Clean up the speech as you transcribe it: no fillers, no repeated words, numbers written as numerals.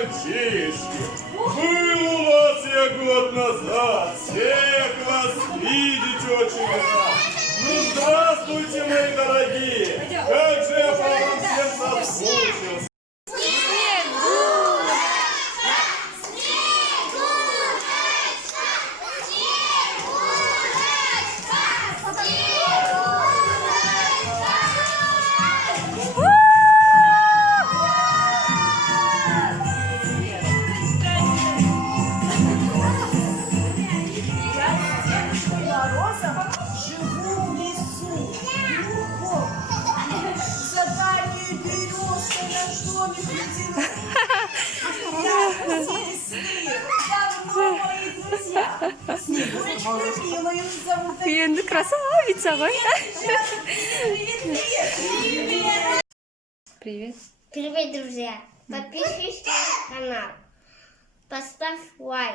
мальчишки. Был у вас я год назад. Всех вас видеть очень рад. Ну, здравствуйте, мои дорогие. Как же я по вам всем соскучился. Енді красавица, ой. Привет. Привет, друзья! Подпишись на канал, поставь лайк.